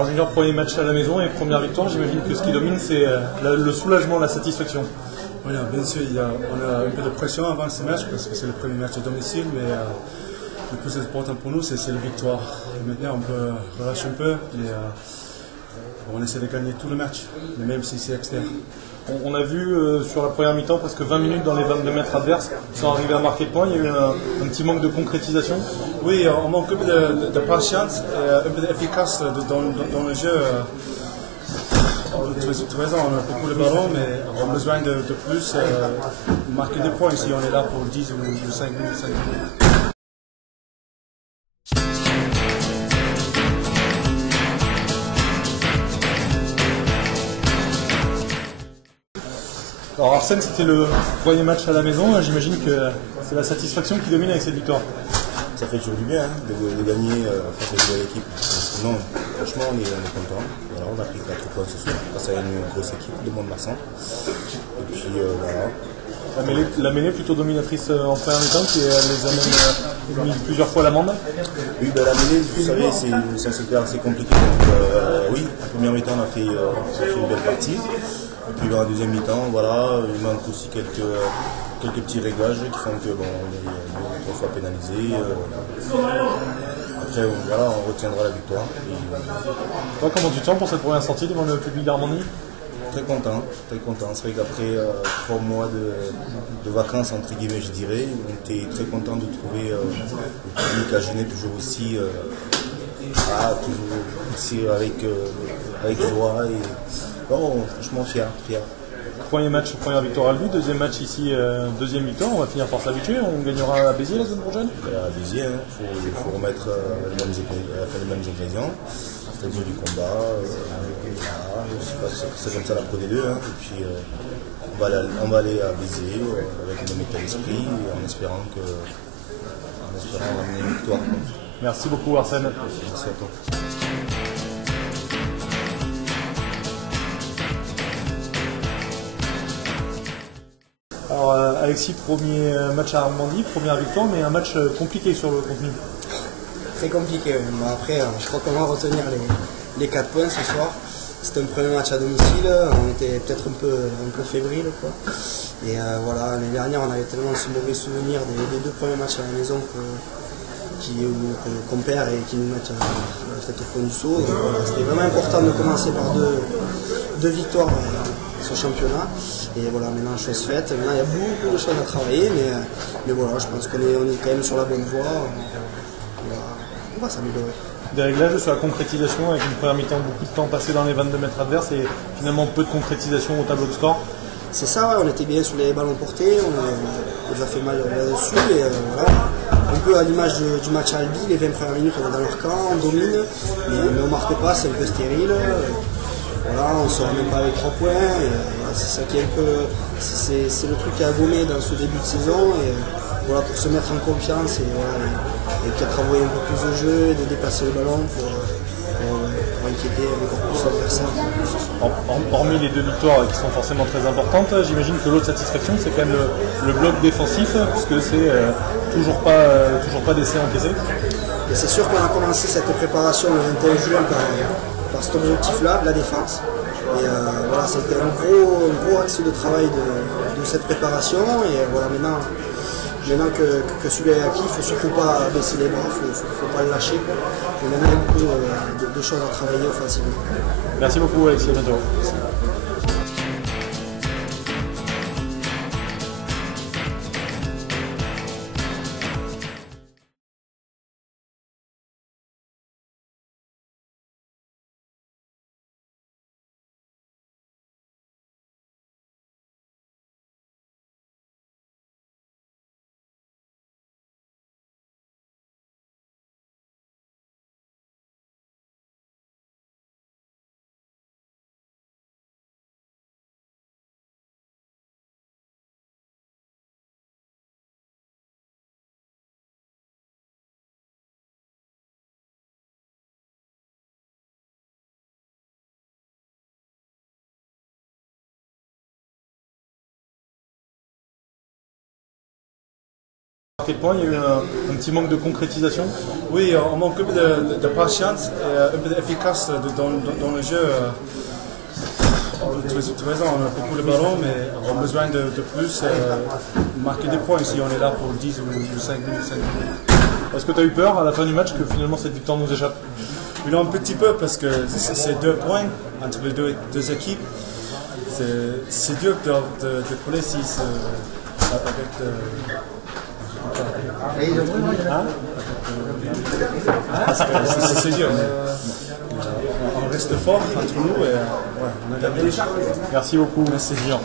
Alors Junior, premier match à la maison et première victoire, j'imagine que ce qui domine c'est le soulagement, la satisfaction. Oui, bien sûr, on a un peu de pression avant ce match parce que c'est le premier match à domicile, mais le plus important pour nous c'est la victoire. Et maintenant on peut relâcher un peu et on essaie de gagner tout le match, même si c'est externe. On a vu sur la première mi-temps presque 20 minutes dans les 22 mètres adverses sans arriver à marquer de points. Il y a eu un petit manque de concrétisation. Oui, on manque un peu de patience, un peu d'efficace dans le jeu. Tu as raison, on a beaucoup de ballons, mais on a besoin de plus marquer des points si on est là pour 10 ou 5 minutes. Alors Arsène, c'était le premier match à la maison. J'imagine que c'est la satisfaction qui domine avec cette victoire. Ça fait toujours du bien de gagner face à une nouvelle équipe. Non, franchement, on est content. Voilà, on a pris 4 points ce soir face à une grosse équipe de Mont-de-Marsan. Et puis voilà. La mêlée plutôt dominatrice en première mi-temps qui les a même mis plusieurs fois l'amende. Oui, la mêlée, vous savez, c'est un secteur assez compliqué. Donc oui, en première mi-temps, on a fait une belle partie. Et puis dans la deuxième mi-temps, voilà, il manque aussi quelques petits réglages qui font que bon, on est 2 ou 3 fois pénalisé. Après, voilà, on retiendra la victoire. Toi, comment tu te sens pour cette première sortie devant le public d'Harmonie? Très content, très content. C'est vrai qu'après 3 mois de vacances, entre guillemets, je dirais, on était très content de trouver le public à Genève toujours aussi, avec joie. Et, bon, franchement, fier. Premier match, première victoire à lui, deuxième match ici, deuxième victoire, on va finir par s'habituer, on gagnera à Béziers la semaine prochaine. À Béziers, il faut remettre les mêmes ingrédients, c'est-à-dire du combat, c'est comme ça la Pro D2, et puis on va aller à Béziers avec le même état d'esprit, en espérant ramener une victoire. Merci beaucoup Arsène. Merci à toi. Alors Alexis, premier match à Armandie, première victoire, mais un match compliqué sur le contenu. Très compliqué, mais après je crois qu'on va retenir les 4 points ce soir. C'était un premier match à domicile, on était peut-être un peu fébrile, quoi. Et voilà, l'année dernière on avait tellement ce mauvais souvenir des 2 premiers matchs à la maison qu'on perd et qui nous mettent la tête au fond du seau. Voilà, c'était vraiment important de commencer par deux victoires ce championnat. Et voilà, maintenant chose faite, maintenant il y a beaucoup de choses à travailler, mais voilà, je pense qu'on est quand même sur la bonne voie. On va s'améliorer. Des réglages sur la concrétisation avec une première mi-temps, beaucoup de temps passé dans les 22 mètres adverses et finalement peu de concrétisation au tableau de score. C'est ça, ouais, on était bien sur les ballons portés, on nous a fait mal là-dessus et voilà. Un peu à l'image du match à Albi, les 20 premières minutes on est dans leur camp, on domine, mais on ne marque pas, c'est un peu stérile. Voilà, on ne sort même pas avec 3 points, et c'est ça qui est un peu. C'est le truc à gommer dans ce début de saison, et voilà, pour se mettre en confiance et peut-être envoyer un peu plus au jeu et de dépasser le ballon pour inquiéter encore plus l'adversaire. Hormis les 2 victoires qui sont forcément très importantes, j'imagine que l'autre satisfaction c'est quand même le bloc défensif, puisque c'est toujours pas d'essai encaissé. Et c'est sûr qu'on a commencé cette préparation le 21 juin par cet objectif-là, de la défense. Et voilà, c'était un gros axe de travail de cette préparation. Et voilà, maintenant que celui-là est acquis, il ne faut surtout pas baisser les bras, il ne faut pas le lâcher. Et maintenant, il y a beaucoup de choses à travailler offensivement. Merci beaucoup Alexis, à bientôt. quel point il y a eu un petit manque de concrétisation? Oui, on manque un peu de patience et un peu d'efficace dans le jeu. Tu as raison, on a beaucoup de ballons, mais on a besoin de plus marquer des points si on est là pour 10 ou 5 minutes. Est-ce que tu as eu peur à la fin du match que finalement cette victoire nous échappe? Oui, un petit peu parce que c'est 2 points entre les deux équipes. C'est dur de coller si c'est dur. On reste fort entre nous et on a gagné. Merci beaucoup. Merci. Bien.